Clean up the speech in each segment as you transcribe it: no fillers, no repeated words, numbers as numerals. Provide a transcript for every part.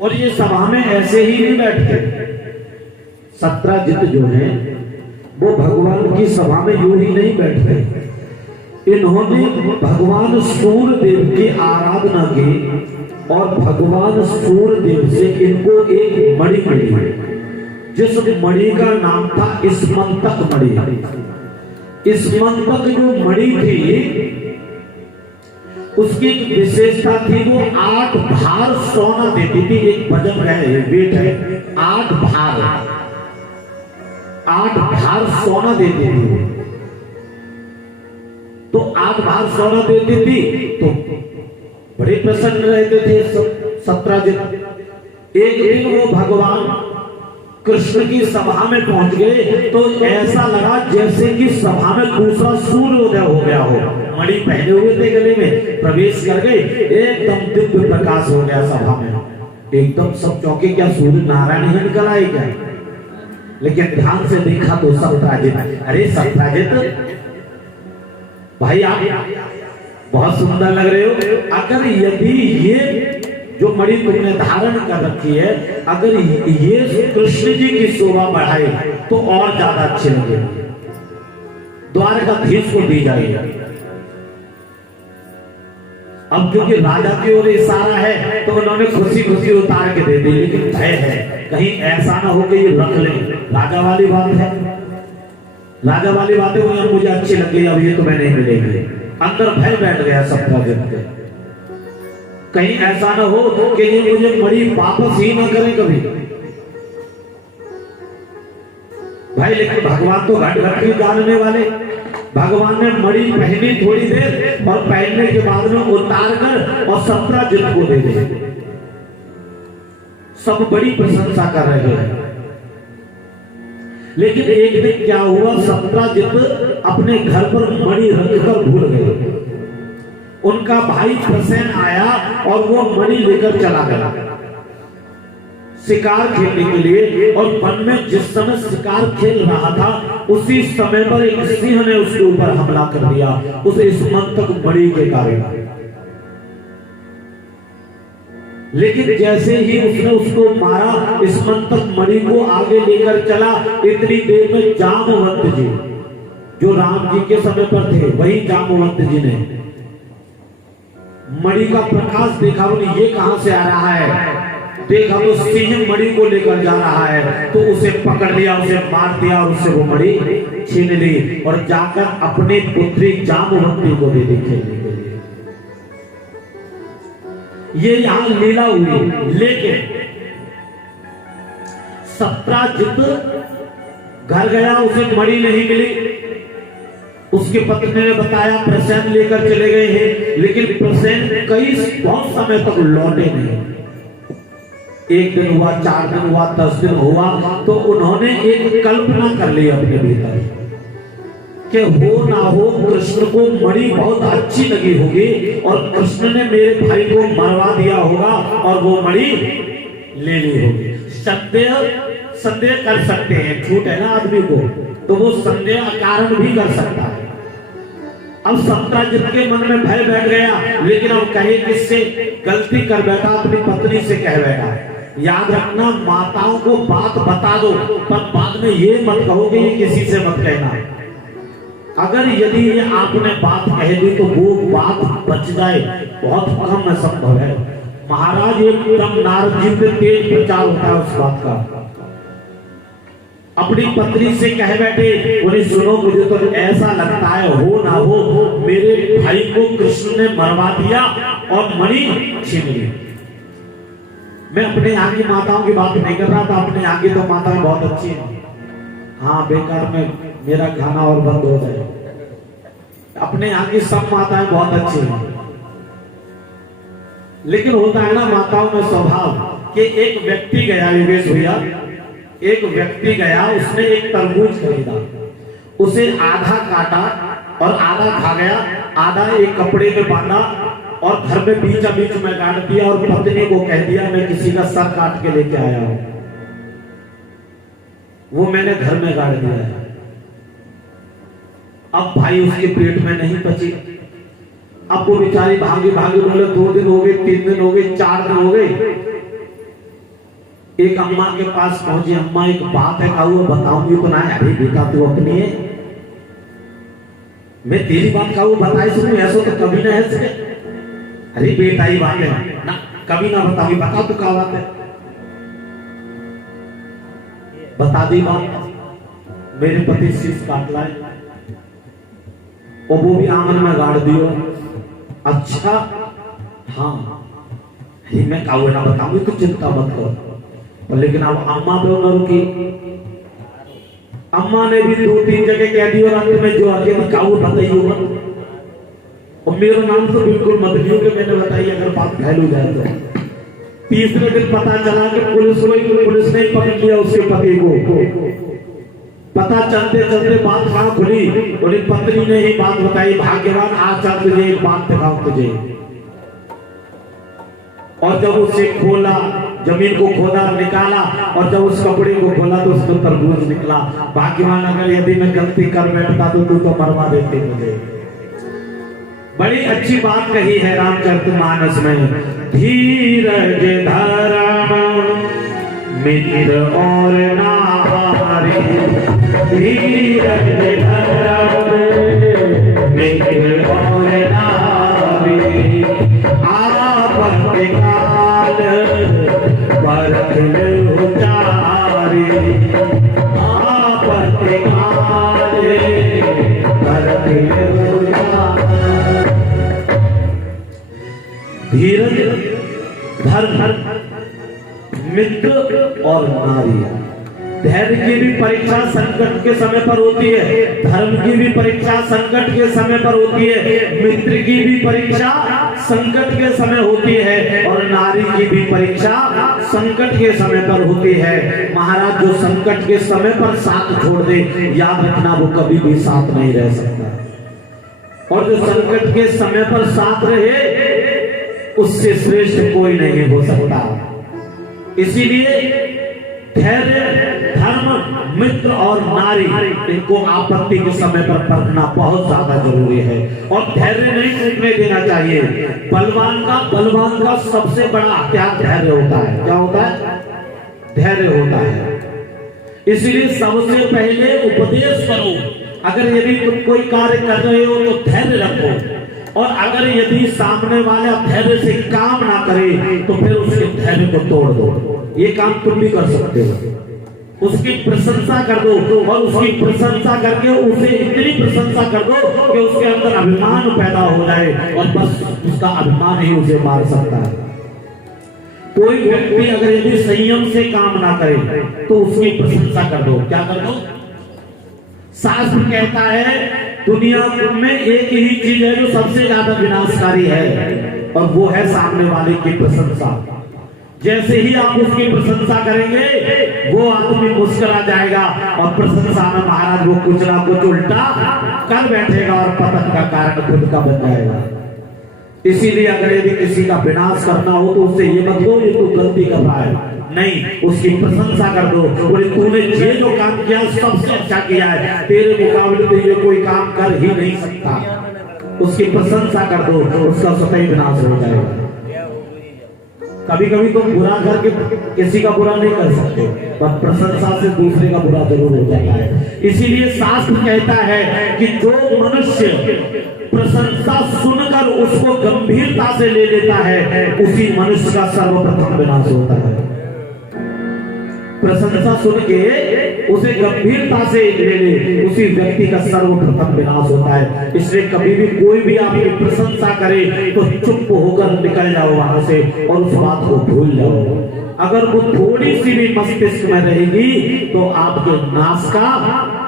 और ये सभा में ऐसे ही नहीं बैठते। सत्राजित जो है वो भगवान की सभा में यूं ही नहीं बैठते। इन्होंने भगवान सूर्यदेव की आराधना की और भगवान सूर्यदेव से इनको एक मणि मिली, जिस मणि का नाम था स्मंतक मणि। स्मंतक जो मणि थी उसकी एक विशेषता थी, वो 8 भार सोना देती थी। एक वजन है, वेट है 8 भार, 8 भार सोना देती थी। तो 8 भार सोना देती थी तो बड़े प्रसन्न रहते थे सत्राजित। एक दिन वो भगवान कृष्ण की सभा में पहुंच गए तो ऐसा लगा जैसे कि सभा में दूसरा सूर्योदय हो गया हो। मणि पहने हुए थे गले में, प्रवेश कर गए, एकदम दिव्य प्रकाश हो गया सभा में। एकदम सब चौंके, क्या सूर्य नारायण ही निकल आए क्या? लेकिन ध्यान से देखा तो सत्राजित, अरे सत्राजित भाई आप बहुत सुंदर लग रहे हो। अगर यदि ये जो मणि तुमने धारण कर रखी है, अगर ये कृष्ण जी की शोभा बढ़ाए तो और ज्यादा अच्छे लगेंगे, द्वारकाधीश को दी जाएगी। अब क्योंकि राजा की ओर इशारा है तो उन्होंने खुशी खुशी उतार के दे दी, लेकिन भय है कहीं ऐसा ना हो कि ये रख ले। राजा वाली बात है, राजा वाली बातें मुझे अच्छी लग गई, अब ये तुम्हें नहीं मिलेगी। अंदर भय बैठ गया सत्राजित के, कहीं ऐसा ना हो कि ये मुझे मणि वापस ही ना करे कभी। भाई लेकिन भगवान तो घट घट के जानने वाले, भगवान ने मणि पहनी थोड़ी देर और पहनने के बाद में उतार कर और सत्राजित को दे दे। सब बड़ी प्रशंसा कर रहे हैं। लेकिन एक दिन क्या हुआ, सत्राजित अपने घर पर मणि रखकर भूल गए। उनका भाई प्रसेन आया और वो मणि लेकर चला गया शिकार खेलने के लिए। और वन में जिस समय शिकार खेल रहा था उसी समय पर एक सिंह ने उसके ऊपर हमला कर दिया, उस स्मंतक मणि के कारण। लेकिन जैसे ही उसने उसको मारा, स्मंतक मणि को आगे लेकर चला, इतनी देर में जामवंत जी जो राम जी के समय पर थे, वही जामवंत जी ने मणि का प्रकाश देखा। बोले ये कहां से आ रहा है? देखा तो सिंह मणि को लेकर जा रहा है, तो उसे पकड़ लिया, उसे मार दिया और उससे वो मणि छीन ली और जाकर अपनी पुत्री जामवंती को दे दी खेलने के लिए। ये यहां लीला हुई। लेकिन सत्राजित घर गया, उसे मणि नहीं मिली। उसके पत्नी ने बताया प्रसेन लेकर चले गए हैं, लेकिन प्रसेन बहुत समय तक लौटे नहीं। एक दिन हुआ, 4 दिन हुआ, 10 दिन हुआ, तो उन्होंने एक कल्पना कर ली अपने भीतर कि हो ना हो कृष्ण को मणि बहुत अच्छी लगी होगी और कृष्ण ने मेरे भाई को मरवा दिया होगा और वो मणि ले ली होगी। संदेह कर सकते हैं, छूट है ना आदमी को, तो वो संदेह कारण भी कर सकता है। अब सत्राजित के मन में भय बैठ गया, लेकिन अब कहे किससे? गलती कर बैठा, अपनी पत्नी से कह बैठा। याद रखना, माताओं को बात बता दो, पर बाद में ये मत कहो कि ये किसी से मत कहना। अगर यदि ये आपने बात कह दी तो वो बात बच जाए, बहुत कम संभव है। महाराज एकदम नारद जी पे तेज प्रचार होता है उस बात का। अपनी पत्नी से कह बैठे, बोले सुनो, मुझे तो ऐसा लगता है हो ना हो मेरे भाई को कृष्ण ने मरवा दिया और मणि छीन ली। मैं अपने यहाँ की माताओं की बात नहीं कर रहा था, अपने यहाँ की तो माताएं बहुत अच्छी हैं। हाँ, बेकार में मेरा खाना और बंद हो जाए। अपने यहाँ की सब माताएं बहुत अच्छी हैं, लेकिन होता है ना माताओं में स्वभाव कि एक व्यक्ति गया, योगेश भैया, एक व्यक्ति गया, उसने एक तरबूज खरीदा, उसे आधा काटा और आधा खा गया, आधा एक कपड़े में बांधा और घर में बीचा बीच में गाड़ दिया और पत्नी को कह दिया मैं किसी का सर काट के लेके आया हूं, वो मैंने घर में गाड़ दिया है। अब भाई उसके पेट में नहीं पची। अब वो बेचारी भागी भागी, बोले 2 दिन हो गए, 3 दिन हो गए, 4 दिन हो गए, एक अम्मा के पास पहुंची, अम्मा एक बात है खाऊ बताऊंगी तो ना। अरे बेटा तू अपनी है, मैं तेरी बात खाऊ बताई सुनू, ऐसा तो कभी ना है। अरे बेटा ही बात है ना, कभी ना बताऊंगी, बता तू क्या बात है। बता दी बात, मेरे पति शीश काट लाए और वो भी आंगन में गाड़ दियो। अच्छा हाँ, मैं काऊ ना बताऊंगी, तू चिंता मत कर। लेकिन अब अम्मा पे न रुकी, अम्मा ने भी 2-3 जगह कह दी और अंत में जो आगे काऊ बताइए मत, और मेरा नाम तो बिल्कुल मत लियो कि मैंने बताई, अगर बात फैल हो जाए तो। तीसरे दिन पता चला कि पुलिस ने पकड़ लिया उसके पति को। पता चलते चलते बात कहां खुली, उन्हें पत्नी ने ही बात बताई, भाग्यवान आज चल तुझे एक बात दिखाऊं तुझे। और जब उसे खोला, जमीन को खोदा निकाला, और जब उस कपड़े को खोला तो उसमें तरबूज निकला। भाग्यवान, अगर यदि मैं गलती कर बैठता तो तू तो मरवा देती मुझे। बड़ी अच्छी बात कही है रामचरितमानस में, धीरज धर्म मित्र और नारी, धीरज धर्म मित्र और नारी, आपत्ति काल परख उचारी, आपत्ति काल परख उचारी। धीरज धर्म मित्र और नारी। धैर्य की भी परीक्षा संकट के समय पर होती है, धर्म की भी परीक्षा संकट के समय पर होती है, मित्र की भी परीक्षा संकट के समय होती है, और नारी की भी परीक्षा संकट के समय पर होती है। महाराज, जो संकट के समय पर साथ छोड़ दे, याद रखना वो कभी भी साथ नहीं रह सकता, और जो संकट के समय पर साथ रहे उससे श्रेष्ठ कोई नहीं हो सकता। इसीलिए धैर्य, धर्म, मित्र और नारी, इनको आपत्ति के समय पर परखना बहुत ज्यादा जरूरी है, और धैर्य नहीं टूटने देना चाहिए। बलवान का सबसे बड़ा हथियार धैर्य होता है। क्या होता है? धैर्य होता है। इसीलिए सबसे पहले उपदेश करो। अगर यदि तुम कोई कार्य कर रहे हो तो धैर्य रखो, और अगर यदि सामने वाला धैर्य से काम ना करे तो फिर उसके धैर्य को तोड़ दो। ये काम तुम भी कर सकते हो। उसकी प्रशंसा कर दो, और उसकी प्रशंसा करके उसे इतनी प्रशंसा कर दो कि उसके अंदर अभिमान पैदा हो जाए, और बस उसका अभिमान ही उसे मार सकता है। कोई व्यक्ति अगर यदि संयम से काम ना करे तो उसकी प्रशंसा कर दो। क्या कर दो? शास्त्र कहता है दुनिया में एक ही चीज है जो सबसे ज्यादा विनाशकारी है, और वो है सामने वाले की प्रशंसा। जैसे ही आप उसकी प्रशंसा करेंगे वो आदमी मुस्कुरा जाएगा, और प्रशंसा में महाराज वो कुछ ना कुछ उल्टा कर बैठेगा और पतन का कारण खुद का बन जाएगा। इसीलिए अगर यदि किसी का विनाश करना हो तो उससे ये मत लो ये तो गलती कर रहा है, नहीं, उसकी प्रशंसा कर दो। बोले तूने ये जो काम किया सबसे अच्छा किया है, तेरे मुकाबले तो ये कोई काम कर ही नहीं सकता। उसकी प्रशंसा कर दो, उसका स्वतः विनाश हो जाएगा। कभी कभी तो बुरा करके किसी का बुरा नहीं कर सकते, पर प्रशंसा से दूसरे का बुरा जरूर हो जाता है। इसीलिए शास्त्र कहता है कि जो मनुष्य प्रशंसा सुनकर उसको गंभीरता से ले लेता है, उसी मनुष्य का सर्वप्रथम विनाश होता है। प्रशंसा सुन के उसे गंभीरता से ले ले, उसी व्यक्ति का सर्वप्रथम विनाश होता है। इसलिए कभी भी कोई भी आपकी प्रशंसा करे तो चुप होकर निकल जाओ वहां से, और उस बात को भूल जाओ। अगर वो थोड़ी सी भी मस्तिष्क में रहेगी तो आपके नाश का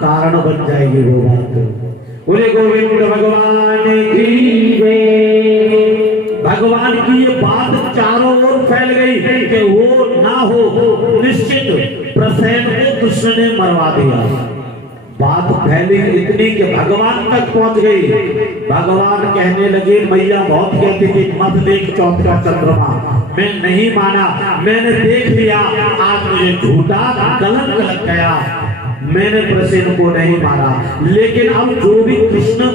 कारण बन जाएगी वो बात। बोले गोविंद भगवान की जय। भगवान की ये बात चारों ओर फैल गई कि वो ना हो, निश्चित प्रसेन को कृष्ण ने मरवा दिया। बात फैली इतनी कि भगवान तक पहुंच गई। भगवान कहने लगे, मैया बहुत कहती थी मत देख चौथा चंद्रमा, मैं नहीं माना, मैंने देख लिया, आज मुझे झूठा कलंक लग गया, मैंने प्रसेन को नहीं मारा। लेकिन अब जो भी कृष्ण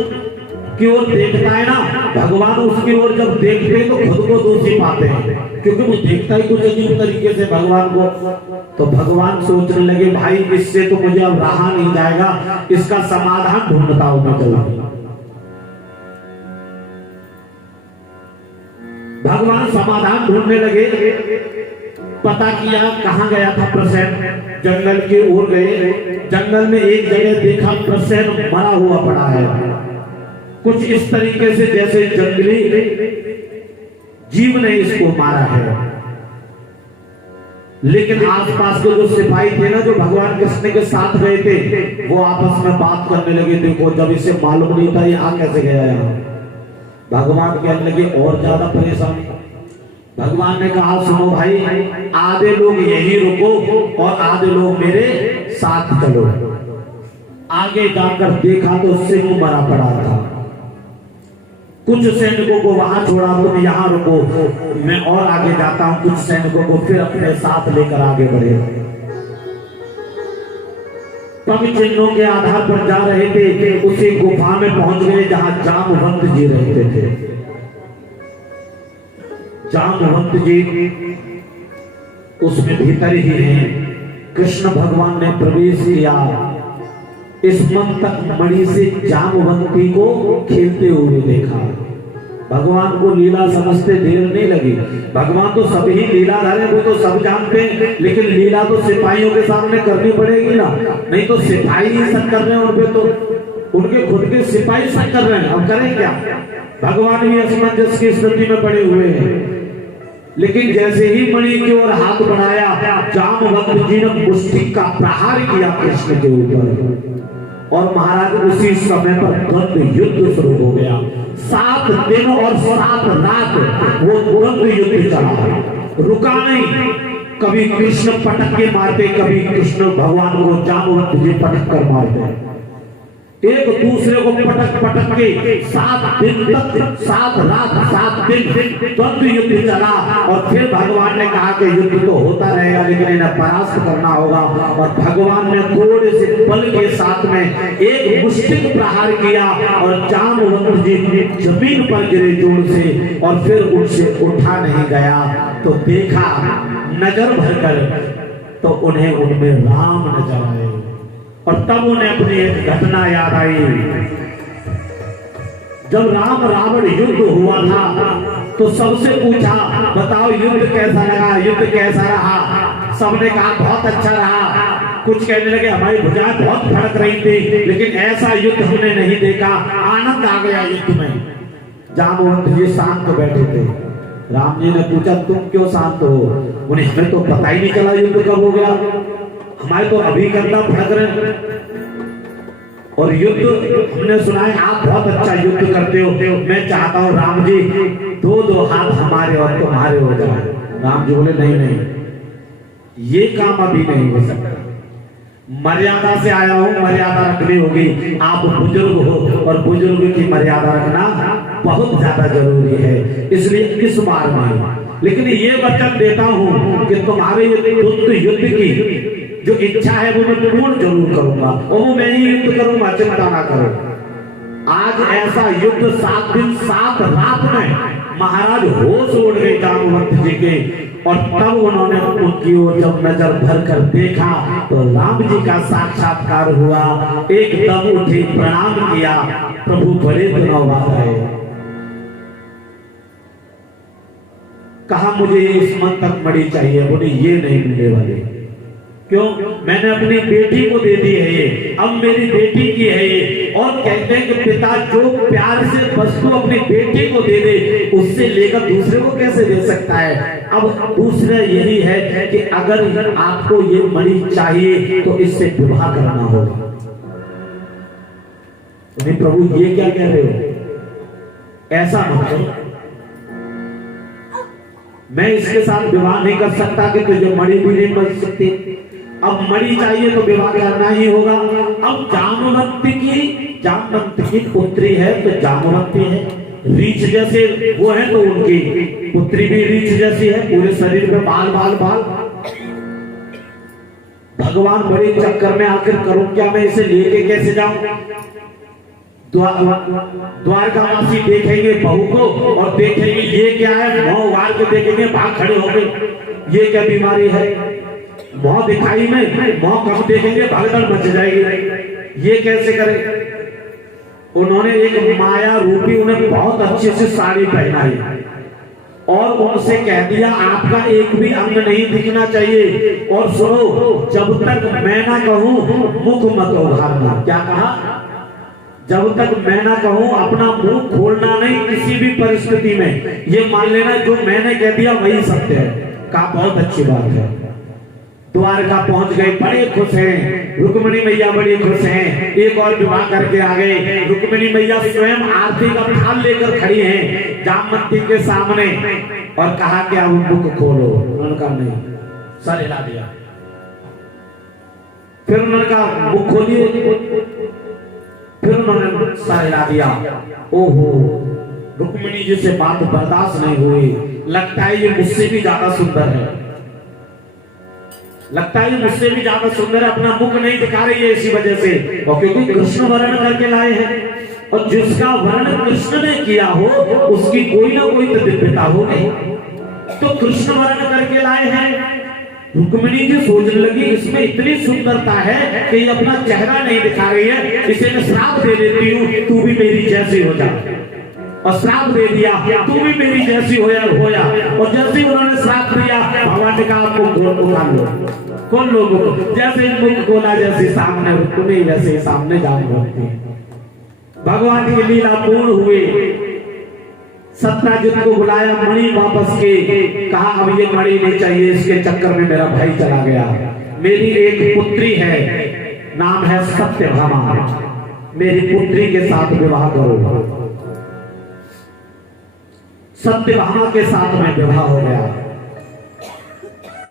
की ओर देखता है ना, भगवान उसकी ओर जब देखते तो खुद को दोषी पाते हैं, क्योंकि वो देखता ही कुछ अजीब तरीके से भगवान को। तो भगवान सोचने लगे भाई इससे तो मुझे अब रहा नहीं जाएगा, इसका समाधान ढूंढता हूं मैं। चलो भगवान समाधान ढूंढने लगे। पता किया कहां गया था प्रसेन, जंगल की ओर गए। जंगल में एक जगह देखा प्रसेन मरा हुआ पड़ा है, कुछ इस तरीके से जैसे जंगली जीव ने इसको मारा है। लेकिन आसपास के जो सिपाही थे ना, जो भगवान कृष्ण के साथ गए थे, वो आपस में बात करने लगे, देखो जब इसे मालूम नहीं था ये आ कैसे गया है। भगवान कहने लगे और ज्यादा परेशानी। भगवान ने कहा सुनो भाई, आधे लोग यहीं रुको और आधे लोग मेरे साथ चलो। आगे जाकर देखा तो सिंह मरा पड़ा था। कुछ सैनिकों को वहां छोड़ा, तुम यहाँ रुको, मैं और आगे जाता हूं। कुछ सैनिकों को फिर अपने साथ लेकर आगे बढ़े। तब चिन्हों के आधार पर जा रहे थे, उसी गुफा में पहुंच गए जहां जामवंत जी रहते थे। जामवंत जी उसमें भीतर ही हैं। कृष्ण भगवान ने प्रवेश किया। इस मंत्र मणि से जामवंती को खेलते हुए देखा। भगवान को लीला समझते देर नहीं लगी। भगवान तो सभी लीलाधारी, वो तो सब जानते हैं, लेकिन लीला तो सिपाहियों के सामने करनी पड़ेगी ना, नहीं तो सिपाही ही सब कर रहे हैं उनपे, तो उनके खुद के सिपाही सब कर रहे हैं, अब करें क्या। भगवान भी असमंजस की स्थिति में पड़े हुए हैं। लेकिन जैसे ही मणि की ओर हाथ बढ़ाया, जामवंत जी ने मुष्टि का प्रहार किया कृष्ण के ऊपर, और महाराज उसी समय पर द्वंद्व युद्ध शुरू हो गया। 7 दिन और 7 रात वो द्वंद्व युद्ध चला, रुका नहीं। कभी कृष्ण पटक के मारते, कभी कृष्ण भगवान को जामवंत जी पटक कर मारते, एक दूसरे को पटक पटक के 7 दिन तक, 7 रात 7 दिन द्वंद्व युद्ध चला। और फिर भगवान ने कहा कि युद्ध तो होता रहेगा, लेकिन इन्हें परास्त करना होगा। और भगवान ने थोड़े से बल के साथ में एक मुष्टिक प्रहार किया और जामवंत जी जमीन पर गिरे जोर से, और फिर उनसे उठा नहीं गया। तो देखा नजर भरकर, तो उन्हें उनमें राम नजर आए। और तब उन्हें अपनी एक घटना याद आई। जब राम रावण युद्ध हुआ था, तो सबसे पूछा बताओ युद्ध कैसा लगा, युद्ध कैसा रहा। सबने कहा बहुत अच्छा रहा। कुछ कहने लगे हमारी भुजाएं बहुत फड़क रही थी, लेकिन ऐसा युद्ध हमने नहीं देखा, आनंद आ गया युद्ध में। जामवंत जी शांत बैठे थे। राम जी ने पूछा तुम क्यों शांत हो। उन्हें हमें तो पता ही नहीं चला युद्ध कब हो गया, हमारे तो अभी करना फड़क रहे। और युद्ध हमने सुना है आप बहुत अच्छा युद्ध करते हो, मैं चाहता हूं राम जी 2-2 हाथ हमारे और तुम्हारे हो जाए। राम जी बोले नहीं नहीं, ये काम अभी नहीं हो सकता, मर्यादा से आया हूं, मर्यादा रखनी होगी। आप बुजुर्ग हो और बुजुर्ग की मर्यादा रखना बहुत ज्यादा जरूरी है, इसलिए इस बार में। लेकिन ये वचन देता हूं कि तुम्हारे युद्ध की जो इच्छा है वो मैं पूर्ण जरूर करूंगा, और वो मैं ही युद्ध करूंगा, चिंता ना करो। आज ऐसा युद्ध 7 दिन 7 रात में महाराज होश उड़ गए जामवंत जी के। और तब उन्होंने उनकी ओर जब नजर भर कर देखा तो राम जी का साक्षात्कार हुआ। एकदम उठे, प्रणाम किया, प्रभु बड़े दिनों बाद आए। कहा मुझे इस मंत्र मणि चाहिए, बोले ये नहीं मिलने वाले। क्यों? मैंने अपनी बेटी को दे दी है ये, अब मेरी बेटी की है ये। और कहते हैं कि पिता जो प्यार से वस्तु अपनी बेटी को दे दे, उससे लेकर दूसरे को कैसे दे सकता है। अब दूसरा यही है कि अगर आपको ये मणि चाहिए तो इससे विवाह करना होगा। नहीं प्रभु ये क्या कह रहे हो, ऐसा मतलब मैं इसके साथ विवाह नहीं कर सकता कि तुझे मणि भी नहीं मिल सकती। अब मणि चाहिए तो विवाह करना ही होगा। अब जामवंत की पुत्री है तो जामवंती है, रीछ जैसे वो है तो उनकी पुत्री भी रीछ जैसी है, पूरे शरीर में बाल बाल बाल। भगवान बड़े चक्कर में आखिर करूं क्या, मैं इसे लेके कैसे जाऊं। द्वारकावासी देखेंगे बहू को और देखेंगे ये क्या है, मुंह वार के देखेंगे, भाग खड़े हो गए, ये क्या बीमारी है। मुंह दिखाई में मुंह कम देखेंगे, भगदड़ मच जाएगी, ये कैसे करे। उन्होंने एक माया रूपी उन्हें बहुत अच्छे से साड़ी पहनाई और उनसे कह दिया आपका एक भी अंग नहीं दिखना चाहिए, और सुनो जब तक मैं ना कहूं मुख मत उघाड़ना। क्या कहा? जब तक मैं ना कहूं अपना मुंह खोलना नहीं किसी भी परिस्थिति में, ये मान लेना जो मैंने कह दिया वही सत्य है। कहा बहुत अच्छी बात है। द्वारका पहुंच गए, बड़े खुश हैं, रुक्मिणी मैया बड़ी खुश हैं, एक और विवाह करके आ गए। रुक्मिणी मैया स्वयं आरती का थाल लेकर खड़ी हैं जामवंती के सामने और कहा कि अब मुख खोलो। उन्होंने कहा नहीं, सर हिला दिया। फिर उन्होंने कहा मुख खोलिए, फिर उन्होंने सर हिला दिया। ओहो, रुक्मिणी जी से बात बर्दाश्त नहीं हुई, लगता है ये मुझसे भी ज्यादा सुंदर है, लगता है मुझसे भी ज्यादा सुंदर है, अपना मुख नहीं दिखा रही है इसी वजह से। और क्योंकि कृष्ण वर्ण करके लाए हैं और जिसका वर्ण कृष्ण ने किया हो उसकी कोई ना कोई तो दिव्यता होगी, तो कृष्ण वर्ण करके लाए हैं। रुक्मिणी जी सोचने लगी इसमें इतनी सुंदरता है कि ये अपना चेहरा नहीं दिखा रही है, इसे मैं श्राप दे देती हूँ, तू भी मेरी जैसी हो जा। और श्राप दे दिया, तू भी मेरी जैसी हो जा। और जैसे उन्होंने श्राप दिया, भगवान ने कहा आपको खोल लो, कौन लोगों को जैसे मुख खोला, जैसे सामने रुक्मिणी वैसे सामने जामवंती। भगवान की लीला पूर्ण हुई। सत्यजित को बुलाया, मणि वापस के, कहा अब ये मणि नहीं चाहिए, इसके चक्कर में मेरा भाई चला गया। मेरी एक पुत्री है, नाम है सत्यभामा, मेरी पुत्री के साथ विवाह करो। सत्यभामा के साथ में विवाह हो गया।